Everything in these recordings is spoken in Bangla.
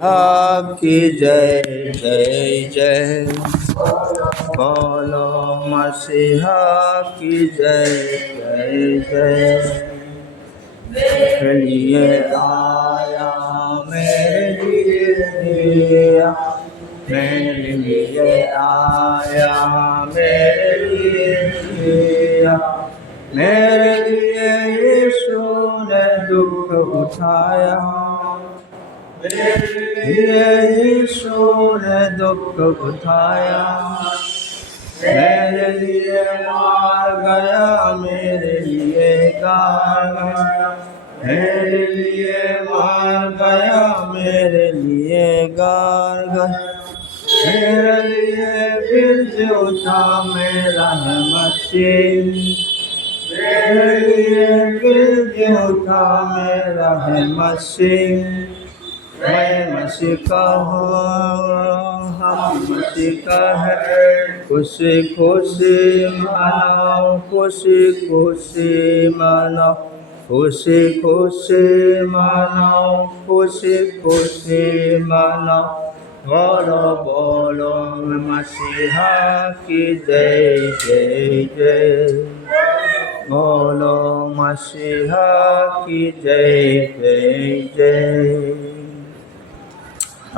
की जय जय जय। बोलो मसीहा की जय जय जय। मेरे लिए आया, मेरे लिए आया, मेरे लिए आया, मेरे लिए आया। मेरे लिए यीशु ने दुख उठाया, मेरे लिए यीशु ने दुख उठाया। मेरे लिए मार गया, मेरे लिए गार गया, मेरे लिए मार गया, मेरे लिए गार गया। मेरे लिए फिर उठा मेरा है मसीह, मेरे लिए फिर उठा मेरा है मसीह। मैं मसीह का हूँ, हम मसीह का है। खुशी खुशी मनाओ, खुशी खुशी मनाओ, खुशी खुशी मनाओ, खुशी खुशी मनाओ। बोलो बोलो मसीहा की जय जय जय। बोलो मसीहा की जय जय जय।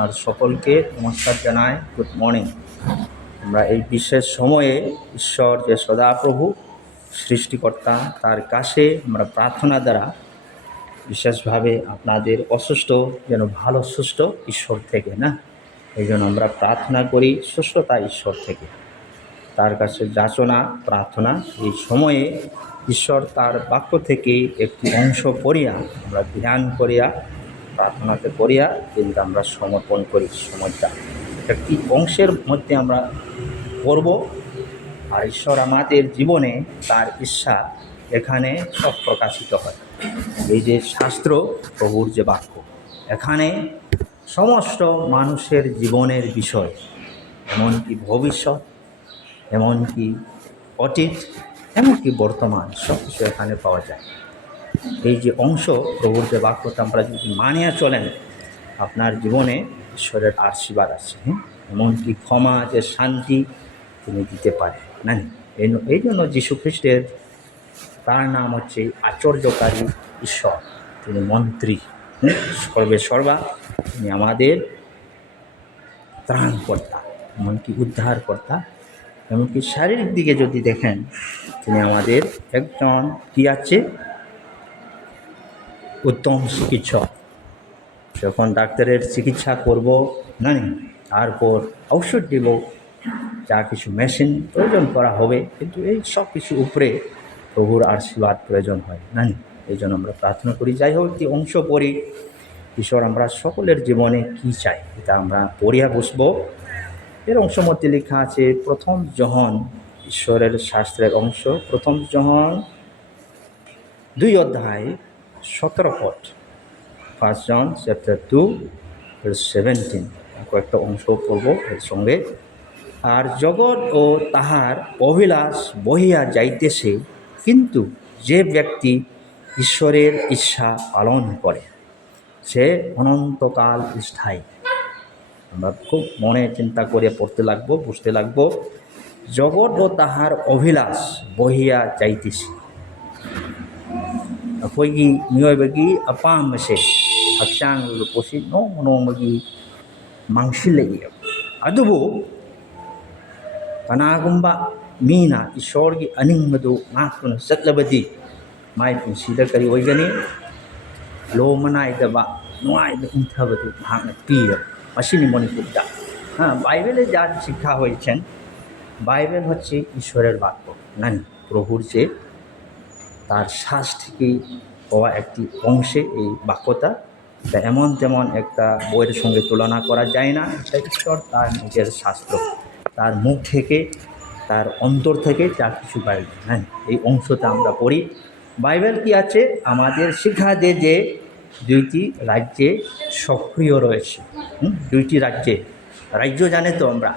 আর সকলকে নমস্কার জানাই, গুড মর্নিং। আমরা এই বিশেষ সময়ে ঈশ্বর যে সদাপ্রভু সৃষ্টিকর্তা তার কাছে আমরা প্রার্থনা দ্বারা বিশেষভাবে আপনাদের অসুস্থ যেন ভালো সুস্থ ঈশ্বর থেকে না, এই জন্য আমরা প্রার্থনা করি সুস্থতা ঈশ্বর থেকে, তার কাছে যাচনা প্রার্থনা। এই সময়ে ঈশ্বর তার বাক্য থেকে একটি অংশ পড়িয়া আমরা ধ্যান করিয়া প্রার্থনাতে করিয়া কিন্তু আমরা সমর্পণ করি সময়টা। একটি অংশের মধ্যে আমরা পড়ব, আর ঈশ্বর আমাদের জীবনে তার ইচ্ছা এখানে সব প্রকাশিত হয়। এই যে শাস্ত্র প্রভুর যে বাক্য, এখানে সমস্ত মানুষের জীবনের বিষয়, এমনকি ভবিষ্যৎ, এমনকি অতীত, এমনকি বর্তমান, সব কিছু এখানে পাওয়া যায়। এই যে অংশ প্রভুর যে বাক্যটা আমরা যদি মানিয়া চলেন, আপনার জীবনে ঈশ্বরের আশীর্বাদ আছে। এমনকি ক্ষমা, যে শান্তি তিনি দিতে পারেন না। এই জন্য যীশু খ্রিস্টের তার নাম হচ্ছে আশ্চর্যকারী ঈশ্বর। তিনি মন্ত্রী, সর্বে সর্বা, তিনি আমাদের ত্রাণকর্তা, এমনকি উদ্ধারকর্তা। এমনকি শারীরিক দিকে যদি দেখেন, তিনি আমাদের একজন কি আছে, উত্তম চিকিৎসক। যখন ডাক্তারের চিকিৎসা করব না, তারপর ঔষধ দেব, যা কিছু মেশিন প্রয়োজন করা হবে, কিন্তু এই সব কিছু উপরে প্রভুর আশীর্বাদ প্রয়োজন হয় না। এই জন্য আমরা প্রার্থনা করি। যাই হোক, একটি অংশ পড়ি, ঈশ্বর আমরা সকলের জীবনে কি চাই এটা আমরা পড়িয়া বসবো। এর অংশ মধ্যে লেখা আছে প্রথম যোহন, ঈশ্বরের শাস্ত্রের অংশ, প্রথম যোহন 2 অধ্যায় 17 পদ, 1 John chapter 2 verse 17। কয়েকটা অংশ পড়ব এর সঙ্গে। আর জগৎ ও তাহার অভিলাষ বহিয়া যাইতেছে, কিন্তু যে ব্যক্তি ঈশ্বরের ইচ্ছা পালন করে সে অনন্তকাল স্থায়ী। আমরা খুব মনে চিন্তা করে পড়তে লাগবো, বুঝতে লাগবো। জগৎ ও তাহার অভিলাষ বহিয়া যাইতেছে, ꯑꯩꯈꯣꯏꯒꯤ ꯃꯤꯑꯣꯏꯕꯒꯤ ꯑꯄꯥꯝꯕꯁꯦ ꯍꯛꯆꯥꯡ ꯂꯨꯄꯣꯠꯁꯤ ꯅꯣꯡꯃ ꯅꯣꯡꯃꯒꯤ ꯃꯥꯡꯁꯤꯜꯂꯛꯏ꯫ ꯑꯗꯨꯕꯨ ꯀꯅꯥꯒꯨꯝꯕ ꯃꯤꯅ ꯏꯁꯣꯔꯒꯤ ꯑꯅꯤꯡꯕꯗꯨ ꯉꯥꯛꯇꯨꯅ ꯆꯠꯂꯕꯗꯤ ꯃꯥꯏ ꯄꯨꯟꯁꯤꯗ ꯀꯔꯤ ꯑꯣꯏꯒꯅꯤ? ꯂꯣꯝꯕ নাইꯗꯕ নুয়াইবা ইন্থাবদু ভাঙা পিয়া। মাসিনি মণিপুরটা বাইবেলে যা শিক্ষা হয়েছেন, বাইবেল হচ্ছে ঈশ্বরের বাক্য না, প্রভুর যে তার শ্বাস থেকে হওয়া একটি অংশে এই বাক্যটা। এমন তেমন একটা বইয়ের সঙ্গে তুলনা করা যায় না। এটা ঈশ্বর তার নিজের শাস্ত্র, তার মুখ থেকে, তার অন্তর থেকে যা কিছু বাইবেল। এই অংশটা আমরা পড়ি। বাইবেল কি আছে? আমাদের শিক্ষা দেয় যে 2টি রাজ্যে সক্রিয় রয়েছে। 2টি রাজ্যে, রাজ্য জানে তো আমরা,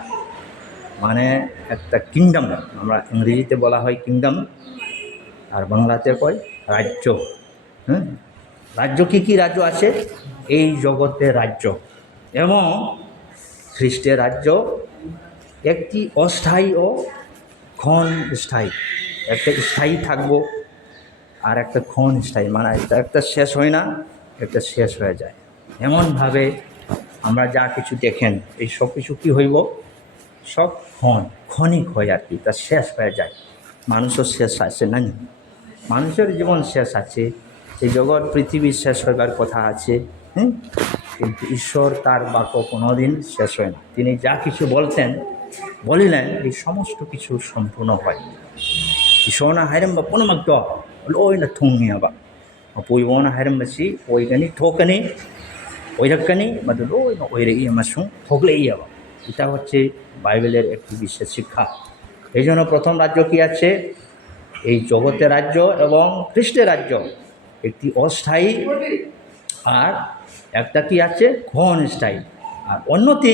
মানে একটা কিংডম, আমরা ইংরেজিতে বলা হয় কিংডম, আর বাংলাতে কয় রাজ্য। রাজ্য কি কি রাজ্য আছে? এই জগতের রাজ্য, এবং খ্রিস্টের রাজ্য একটি অস্থায়ী ও ক্ষণস্থায়ী। একটা স্থায়ী থাকবো আর একটা ক্ষণস্থায়ী, মানে একটা শেষ হয় না, একটা শেষ হয়ে যায়। এমনভাবে আমরা যা কিছু দেখেন এই সব কিছু কী হইব, সব ক্ষণিক হয় আর কি, তা শেষ হয়ে যায়। মানুষের শেষ আছে না, মানুষের জীবন শেষ আছে, এই জগৎ পৃথিবী শেষ হইবার কথা আছে, কিন্তু ঈশ্বর তার বাক্য কোনোদিন শেষ হয় না। তিনি যা কিছু বলিলেন এই সমস্ত কিছু সম্পূর্ণ হয়। ঈশ্বরনা হাইরম্বা পুনমাগ্য ওই না থুংনিয়াবা পুইবনা হাইরম্বাসি ওইগানি ঠোকানি ওইরকনি মধ্যে ওই না ওইরে মাসুং ঠকলেই যাবা। এটা হচ্ছে বাইবেলের একটি বিশেষ শিক্ষা। এই জন্য প্রথম রাজ্য কি আছে, এই জগতের রাজ্য এবং খ্রিস্টের রাজ্য একটি অস্থায়ী, আর একটা কি আছে ক্ষণস্থায়ী, আর অন্যটি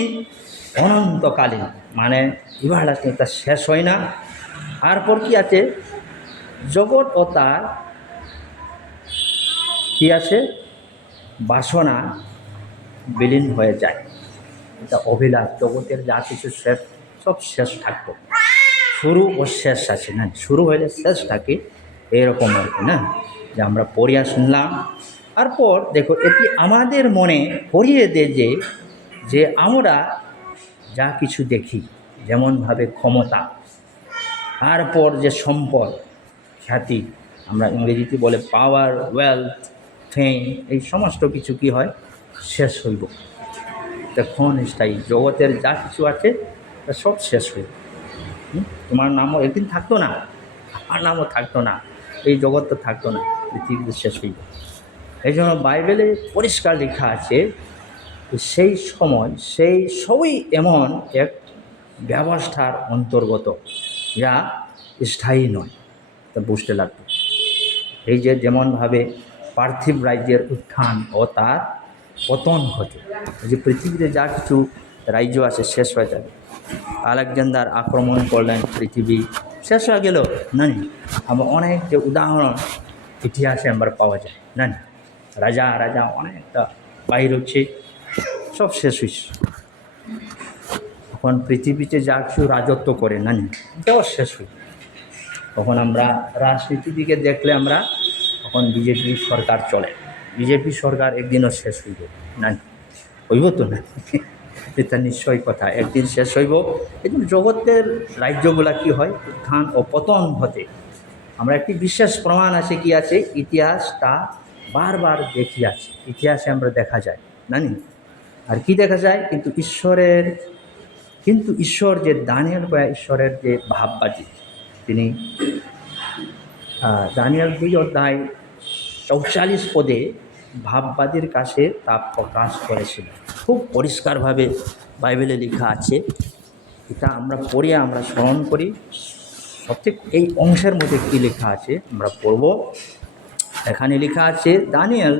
অনন্তকালীন, মানে এবার এটা শেষ হয় না। তারপর কি আছে, জগৎ ও তার কি আছে বাসনা বিলীন হয়ে যায়। এটা অভিলাষ, জগতের যা কিছু শেষ সব শেষ থাকবো, শুরু ও শেষ আছে না, শুরু হইলে শেষ থাকে, এরকম আর কি না, যে আমরা পড়িয়া শুনলাম। তারপর দেখো এটি আমাদের মনে করিয়ে দেয় যে আমরা যা কিছু দেখি, যেমনভাবে ক্ষমতা, তারপর যে সম্পদ খ্যাতি, আমরা ইংরেজিতে বলে পাওয়ার, ওয়েলথ, ফেম, এই সমস্ত কিছু কি হয়, শেষ হইব। তা ক্ষণস্থায়ী, জগতের যা কিছু আছে তা সব শেষ হইব। তোমার নামও একদিন থাকতো না, আমার নামও থাকতো না, এই জগৎ তো থাকতো না, পৃথিবীতে শেষ হইব। এই জন্য বাইবেলে পরিষ্কার লেখা আছে সেই সময় সেই সবই এমন এক ব্যবস্থার অন্তর্গত যা স্থায়ী নয়। তা বুঝতে লাগবে এই যে যেমনভাবে পার্থিব রাজ্যের উত্থান ও তার পতন ঘটে, যে পৃথিবীতে যা কিছু রাজ্য আছে শেষ হয়ে যাবে। আলেকজান্ডার আক্রমণ করলেন, পৃথিবী শেষ হয়ে গেল না। আবার অনেক যে উদাহরণ ইতিহাসে আমরা পাওয়া যায় না, রাজা রাজা অনেকটা বাহির হচ্ছে, সব শেষ হয়েছে। এখন পৃথিবীতে যা কিছু রাজত্ব করে না, এটাও শেষ হয়েছে। তখন আমরা রাজনীতির দিকে দেখলে আমরা তখন বিজেপি সরকার চলে, বিজেপি সরকার একদিনও শেষ হইব না, হইব তো না, এটা নিশ্চয় কথা, একদিন শেষ হইব। এই জন্য জগতের রাজ্যগুলা কি হয়, উত্থান ও পতন হতে আমরা একটি বিশেষ প্রমাণ আছে, কি আছে, ইতিহাস তা বারবার দেখি আছে, ইতিহাসে আমরা দেখা যায় না। আর কি দেখা যায়, কিন্তু ঈশ্বর যে দানিয়েল বা ঈশ্বরের যে ভাববাদী, তিনি দানিয়েল 2:44 পদে ভাববাদীর কাছে তা প্রকাশ করেছিল। খুব পরিষ্কারভাবে বাইবেলে লেখা আছে, এটা আমরা পড়ে আমরা স্মরণ করি। সবথেকে এই অংশের মধ্যে কী লেখা আছে আমরা পড়ব। এখানে লেখা আছে দানিয়েল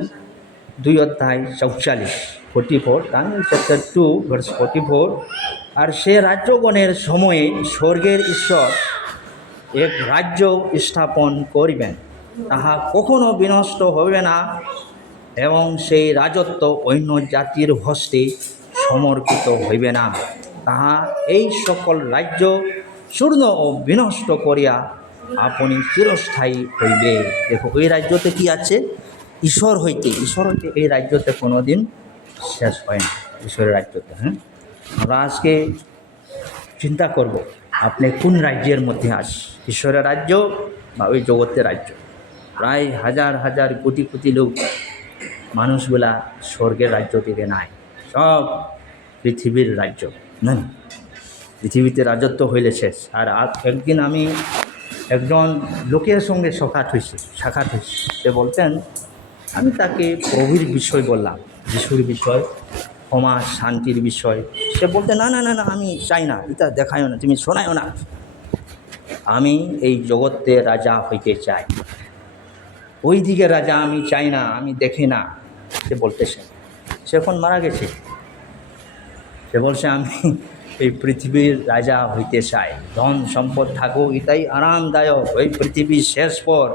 2:44, দানিয়েল চ্যাপ্টার 2 ভার্স 44। আর সে রাজ্যগণের সময়ে স্বর্গের ঈশ্বর এক রাজ্য স্থাপন করিবেন, তাহা কখনো বিনষ্ট হবে না, এবং সেই রাজত্ব অন্য জাতির হস্তে সমর্পিত হইবে না। তাহা এই সকল রাজ্য চূর্ণ ও বিনষ্ট করিয়া আপনি চিরস্থায়ী হইবে। দেখো ওই রাজ্যতে কি আছে, ঈশ্বর হইতে এই রাজ্যতে কোনো দিন শেষ হয় না, ঈশ্বরের রাজ্যতে। আমরা আজকে চিন্তা করব আপনি কোন রাজ্যের মধ্যে আছেন, ঈশ্বরের রাজ্য বা ওই জগতের রাজ্য। প্রায় হাজার হাজার কোটি কোটি লোক মানুষগুলা স্বর্গের রাজ্য থেকে নাই, সব পৃথিবীর রাজ্য না, পৃথিবীতে রাজত্ব হইলে শেষ। আর একদিন আমি একজন লোকের সঙ্গে সাক্ষাৎ হয়েছি, সে বলতেন, আমি তাকে প্রভুর বিষয় বললাম, যিশুর বিষয়, ক্ষমা শান্তির বিষয়। সে বলতে না না না না আমি চাই না, এটা দেখায়ও না, তুমি শোনায়ও না, আমি এই জগতে রাজা হইতে চাই, ওই দিকে রাজা আমি চাই না, আমি দেখি না। সে বলতেছে, সে এখন মারা গেছে। সে বলছে আমি এই পৃথিবীর রাজা হইতে চাই, ধন সম্পদ থাকুক এটাই আরামদায়ক, ওই পৃথিবী শেষ পর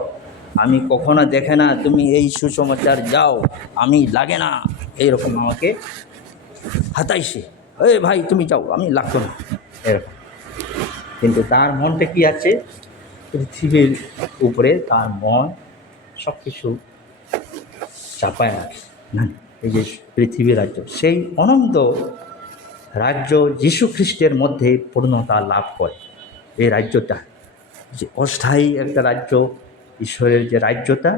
আমি কখনো দেখে না তুমি এই সুসমাচার যাও, আমি লাগে না, এইরকম আমাকে হাতাইছে, এই ভাই তুমি যাও, আমি লাগতো না, এরকম। কিন্তু তার মনটা কি আছে? পৃথিবীর উপরে তার মন সব কিছু চাপায় আছে না। এই যে পৃথিবী রাজ্য, সেই অনন্ত রাজ্য যীশু খ্রিস্টের মধ্যে পূর্ণতা লাভ করে। এই রাজ্যটা যে অস্থায়ী একটা রাজ্য, ঈশ্বরের যে রাজ্যটা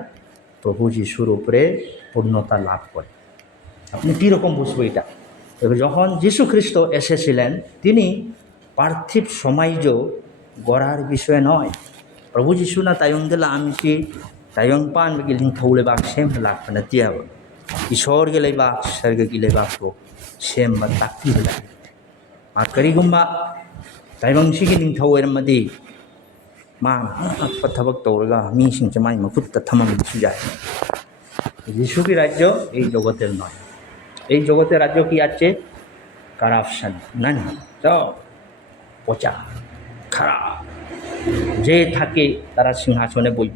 প্রভু যিশুর উপরে পূর্ণতা লাভ করে। আপনি কীরকম বুঝবো এটা? যখন যীশু খ্রিস্ট এসেছিলেন, তিনি পার্থিব সমাজ গড়ার বিষয় নয়। প্রভু যিশু না tayong amiki tayong pan magiling thole bak sem lak na tiaw ishor gelay bak sarga gilay bak ko sem ba takti hula makari gumba tayong sigiling thawer madi ma pathabak torga mi sing chamai mafut ta thamam sujay যিশু কি রাজ্য এই জগতের নয়। এই জগতের রাজ্য কি আছে? কারাপশন, না পচা খারাপ। যে থাকে তারা সিংহাসনে বইব,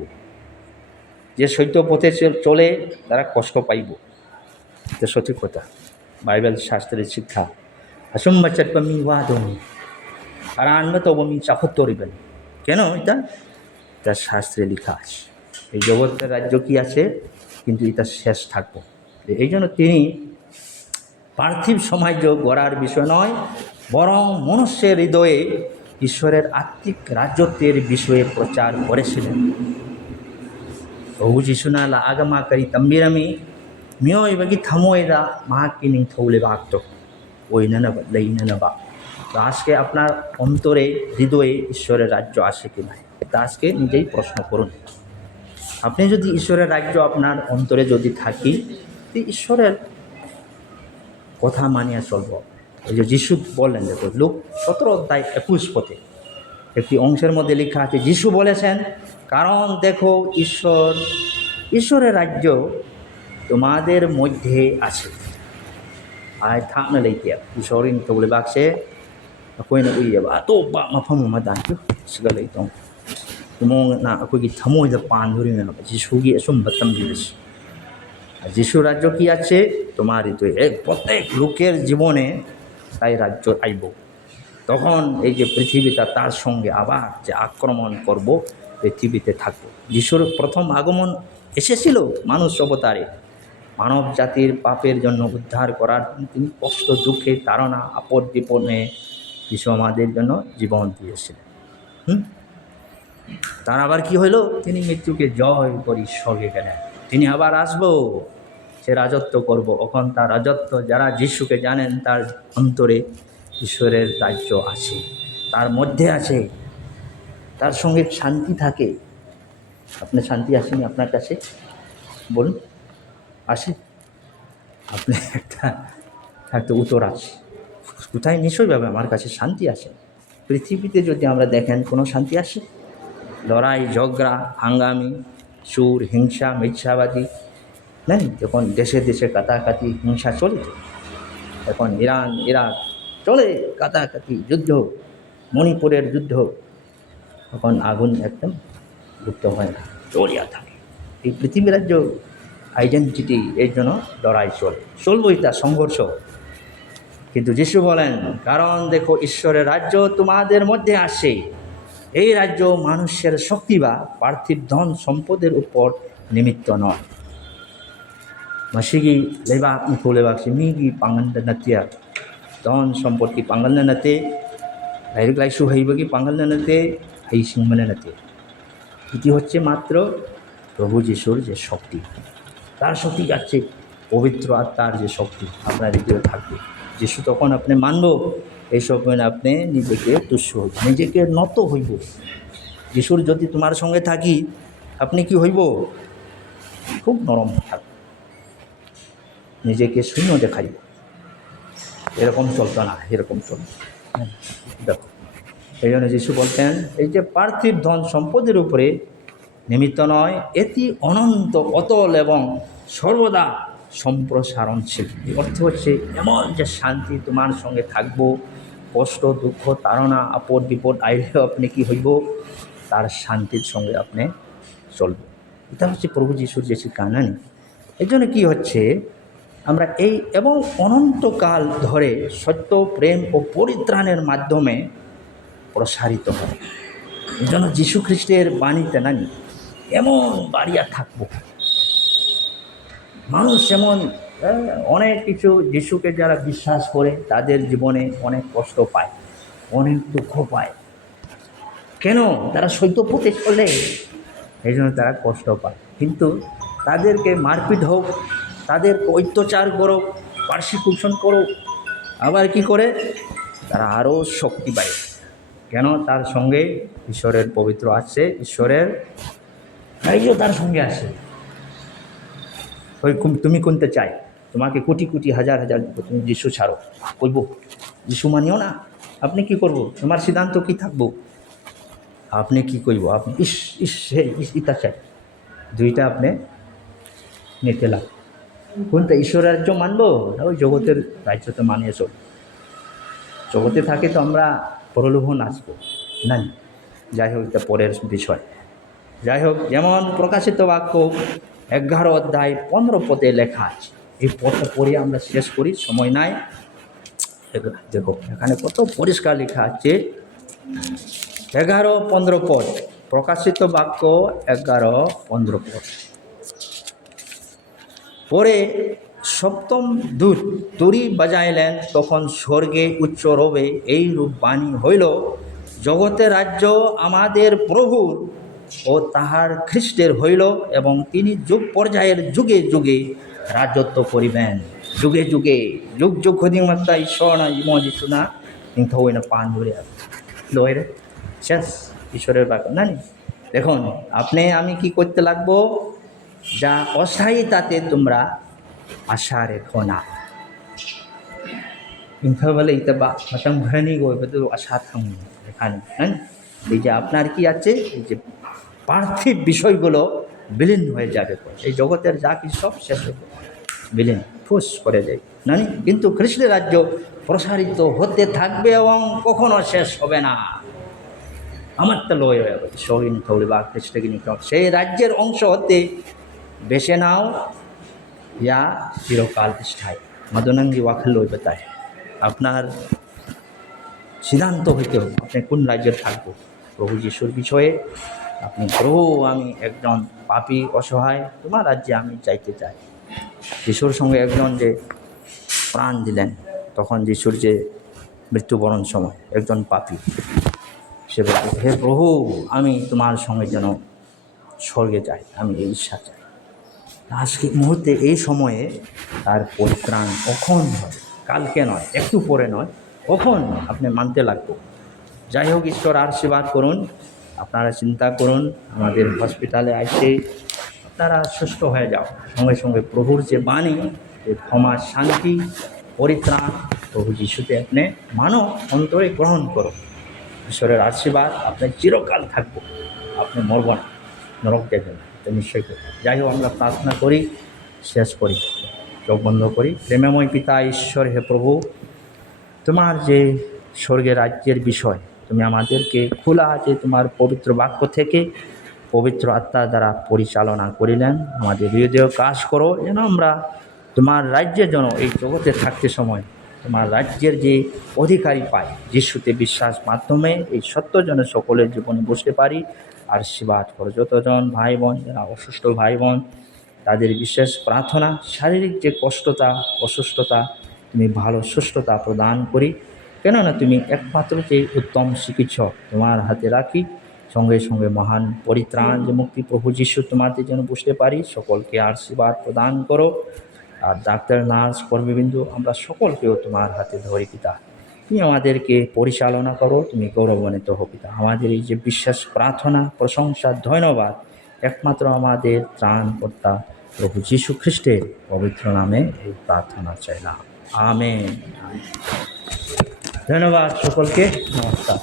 যে সত্য পথে চলে তারা কষ্ট পাইব। এটা সঠিক কথা, বাইবেল শাস্ত্রের শিক্ষা। আসুম্বা চাটপামি ওয়াদমি আর আনবে তবমি চাপত্তরিবেন। কেন? এটা শাস্ত্রে লেখা আছে। এই জগতের রাজ্য কি আছে, কিন্তু এটা শেষ থাকবো। এই জন্য তিনি পার্থিব সমাজ গড়ার বিষয় নয়, বরং মনুষ্যের হৃদয়ে ঈশ্বরের আত্মিক রাজত্বের বিষয়ে প্রচার করেছিলেন। প্রভু যিশু না আগমা করি তম্বিরামি মিওইবাগি থামোয়দা মাহাকি নিংথৌলে বাক্ত ওইনানবা লইনানবা। তো আজকে আপনার অন্তরে হৃদয়ে ঈশ্বরের রাজ্য আসে কি না, এটা আজকে নিজেই প্রশ্ন করুন। আপনি যদি ঈশ্বরের রাজ্য আপনার অন্তরে যদি থাকি, তো ঈশ্বরের কথা মানিয়া চলব। এই যে যিশু বললেন, দেখো লুক 17:21 একটি অংশের মধ্যে লেখা আছে, যিশু বলেছেন, কারণ দেখো ঈশ্বরের রাজ্য তোমাদের মধ্যে আছে। আর থাকনা লইতে ঈশ্বরিন তো বলে বাক্সে ꯑꯩꯈꯣꯏꯅ ꯎꯏꯌꯦꯕ ꯑꯇꯣꯞꯄ ꯃꯐꯝ ꯑꯃꯗ ꯁꯤꯒꯠꯂꯛꯏ ꯃꯑꯣꯡꯅ ꯑꯩꯈꯣꯏꯒꯤ ꯊꯃꯣꯏꯗ ꯄꯥꯟꯗꯣꯔꯤꯅꯦꯕ যিশুꯒꯤ ꯑꯆꯨꯝꯕ ꯇꯝꯕꯤꯕꯁꯤ। যিশু রাজ্য কি আছে? তোমার হৃদয়ে। প্রত্যেক লোকের জীবনে তাই রাজ্য আইব। তখন এই যে পৃথিবীটা তার সঙ্গে আবার যে আক্রমণ করব, পৃথিবীতে থাকবো। যিশুর প্রথম আগমন এসেছিল মানুষ অবতারে, মানব জাতির পাপের জন্য উদ্ধার করার। তিনি কষ্ট, দুঃখে, তাড়না, আপদ বিপদে যিশু আমাদের জন্য জীবন দিয়েছিলেন। তার আবার কি হইল? তিনি মৃত্যুকে জয় করি স্বর্গে গেলেন। তিনি আবার আসবো, সে রাজত্ব করব। এখন তার রাজত্ব, যারা যিশুকে জানেন তার অন্তরে ঈশ্বরের রাজ্য আছে, তার মধ্যে আছে, তার সঙ্গে শান্তি থাকে। আপনার শান্তি আসেনি আপনার কাছে? বলুন, আসে? আপনি একটা উত্তর আছে কোথায়? নিশ্চয়ইভাবে আমার কাছে শান্তি আসে। পৃথিবীতে যদি আমরা দেখেন কোনো শান্তি আসে? লড়াই, ঝগড়া, হাঙ্গামি, সুর, হিংসা, মিথ্যাবাদী, নেই? যখন দেশে দেশে কাটাকাটি হিংসা চলে, এখন ইরান ইরাক চলে কাটাকাটি যুদ্ধ, মণিপুরের যুদ্ধ, তখন আগুন একদম লুপ্ত হয় না, চলিয়া থাকে। এই পৃথিবী রাজ্য আইডেন্টিটি, এর জন্য লড়াই চলবো, এটা সংঘর্ষ। কিন্তু যিশু বলেন, কারণ দেখো ঈশ্বরের রাজ্য তোমাদের মধ্যে আসে। এই রাজ্য মানুষের শক্তি বা পার্থিব ধন সম্পদের উপর নিমিত্ত নয়। মাসিগি লেবাক মুখো লেবাক মিগি পাঙ্গালনা নাতিয়া ধন সম্পত্তি পাঙ্গালনা নাতে, লাইরিক লাইসু হইবগি পাঙ্গালনা নাতে, হাইসিংমানা নাতে। এটি হচ্ছে মাত্র প্রভু যিশুর যে শক্তি, তার শক্তি যাচ্ছে, পবিত্র আত্মার যে শক্তি আপনার হৃদয়ে থাকবে। যিশু তখন আপনি মানব, এইসব আপনি নিজেকে তুচ্ছ হইব, নিজেকে নত হইব। যিশুর যদি তোমার সঙ্গে থাকি, আপনি কি হইব? খুব নরম থাকবে, নিজেকে শূন্য দেখাইব। এরকম চলতো না, এরকম চলত। দেখো, এই জন্য যিশু বলতেন, এই যে পার্থিব ধন সম্পদের উপরে নিমিত্ত নয়, এটি অনন্ত, অতল এবং সর্বদা সম্প্রসারণশীল। অর্থ হচ্ছে এমন যে শান্তি তোমার সঙ্গে থাকবো, কষ্ট, দুঃখ, তাড়না, আপদ বিপদ আইলেও আপনি কি হইব? তার শান্তির সঙ্গে আপনি চলব। এটা হচ্ছে প্রভু যিশুর যে শিক্ষা। এই জন্য কী হচ্ছে, আমরা এই এবং অনন্তকাল ধরে সত্য প্রেম ও পরিত্রাণের মাধ্যমে প্রসারিত হয়। এই জন্য যীশু খ্রিস্টের বাণীতে নানি এমন বাড়িয়া থাকবো, মানুষ এমন অনেক কিছু, যিশুকে যারা বিশ্বাস করে তাদের জীবনে অনেক কষ্ট পায়, অনেক দুঃখ পায়। কেন? তারা সত্য পথে চলে, এই জন্য তারা কষ্ট পায়। কিন্তু তাদেরকে মারপিট হোক, তাদেরকে অত্যাচার করো, পার্সিকিউশন করো, আবার কি করে তারা আরও শক্তি পায়। কেন? তার সঙ্গে ঈশ্বরের পবিত্র আছে, ঈশ্বরের রাজ্য তার সঙ্গে আছে। ওই তুমি কোনতে চাই, তোমাকে কোটি কোটি হাজার হাজার তুমি যিশু ছাড়ো, কইব যিশু মানিও না, আপনি কি করব? তোমার সিদ্ধান্ত কি থাকবো? আপনি কি করব? আপনি ইতা চাই, দুইটা আপনি নিতে লাগ। কোনটা? ঈশ্বরের রাজ্য মানবো, ওই জগতের রাজ্য তো মানিয়ে চল। জগতে থাকে তো আমরা প্রলোভন আসবো না। যাই হোক, এটা পরের বিষয়। যাই হোক, যেমন প্রকাশিত বাক্য 11 অধ্যায় 15 পদে লেখা আছে। এই পদটা পড়ে আমরা শেষ করি, সময় নাই। দেখো এখানে কত পরিষ্কার লেখা আছে, 11-15 পদ, প্রকাশিত বাক্য 11-15 পদ। পরে সপ্তম দূত তুরি বাজাইলেন, তখন স্বর্গে উচ্চ রবে এই রূপ বাণী হইল, জগতের রাজ্য আমাদের প্রভুর ও তাহার খ্রিস্টের হইল, এবং তিনি যুগ পর্যায়ের যুগে যুগে রাজত্ব করিবেন। যুগে যুগে, যুগ যুগ হদিং মাত্রা ঈশ্বর না ইমো যিশু না কিন্তু ওই না পান ধরে লয় রে শেষ ঈশ্বরের বাক্য না। দেখুন, আমি কি করতে লাগবো? যা অস্থায়ী তাতে তোমরা আশা রেখো না। ইনফা বলে ইতা বা মাতাম ঘরেনি গো তো আশা থাম এখানে। হ্যাঁ, এই যে আপনার কি আছে, এই যে পার্থিব বিষয়গুলো বিলীন হয়ে যাবে, এই জগতের যা কিছু সব শেষ হয়ে বিলীন ফুস করে যায় না। কিন্তু খ্রিস্টের রাজ্য প্রসারিত হতে থাকবে এবং কখনো শেষ হবে না। আমার তো লয় হয়ে যাবে শহীন থৌড়ি বা খ্রিস্টকে নিতে, সেই রাজ্যের অংশ হতে বেছে নাও, ইয়া চিরকাল স্থায়ী। মদনাঙ্গি ওয়াখাল বেতায় আপনার সিদ্ধান্ত হইতে হবে, আপনি কোন রাজ্যে থাকবো। প্রভু যিশুর বিষয়ে আপনি, প্রভু আমি একজন পাপী অসহায়, তোমার রাজ্যে আমি চাইতে চাই। যিশুর সঙ্গে একজন যে প্রাণ দিলেন, তখন যিশুর যে মৃত্যুবরণ সময় একজন পাপী, সে বলে হে প্রভু আমি তোমার সঙ্গে যেন স্বর্গে যাই, আমি এই ইচ্ছা চাই। আজকে মুহূর্তে এই সময়ে তার পরিত্রাণ কখন হয়, কালকে নয়, একটু পরে নয়, কখন আপনি মানতে লাগবো। যাই হোক, ঈশ্বর আশীর্বাদ করুন। আপনারা চিন্তা করুন, আমাদের হসপিটালে আসে আপনারা সুস্থ হয়ে যাও। সঙ্গে সঙ্গে প্রভুর যে বাণী, যে ক্ষমা, শান্তি, পরিত্রাণ প্রভু যিশুতে আপনি মানো, অন্তরে গ্রহণ করো। ঈশ্বরের আশীর্বাদ আপনার চিরকাল থাকবো, আপনি মরব না, নরক যাবেন তো নিশ্চয়ই করবেন। যাই হোক, আমরা প্রার্থনা করি, শেষ করি, চোখ বন্ধ করি। প্রেমময় পিতা ঈশ্বর, হে প্রভু, তোমার যে স্বর্গের রাজ্যের বিষয় তুমি আমাদেরকে খোলা আছে তোমার পবিত্র বাক্য থেকে পবিত্র আত্মা দ্বারা পরিচালনা করিলেন। আমাদের হৃদয় কাজ করো যেন আমরা তোমার রাজ্যের জন্য এই জগতে থাকতে সময় তোমার রাজ্যের যে অধিকারী পাই, যিশুতে বিশ্বাস মাধ্যমে এই সত্য যেন সকলের জীবনে বসতে পারি। আর আশীর্বাদ করো যতজন ভাই বোন যারা অসুস্থ ভাই বোন, তাদের বিশেষ প্রার্থনা, শারীরিক যে কষ্টতা অসুস্থতা তুমি ভালো সুস্থতা প্রদান করি, কেননা তুমি একমাত্র যে উত্তম চিকিৎসক, তোমার হাতে রাখি। সঙ্গে সঙ্গে মহান পরিত্রাণ যে মুক্তি প্রভু যিশু তোমাদের যেন বুঝতে পারি, সকলকে আশীর্বাদ প্রদান করো। আর ডাক্তার, নার্স, কর্মীবৃন্দ, আমরা সকলকেও তোমার হাতে ধরি পিতা। তুমি আমাদেরকে পরিচালনা করো, তুমি গৌরবান্বিত হো পিতা। আমাদের এই যে বিশ্বাস, প্রার্থনা, প্রশংসা, ধন্যবাদ একমাত্র আমাদের ত্রাণকর্তা প্রভু যীশু খ্রিস্টের পবিত্র নামে এই প্রার্থনা চাইলাম, আমেন। ধন্যবাদ সকলকে, নমস্কার।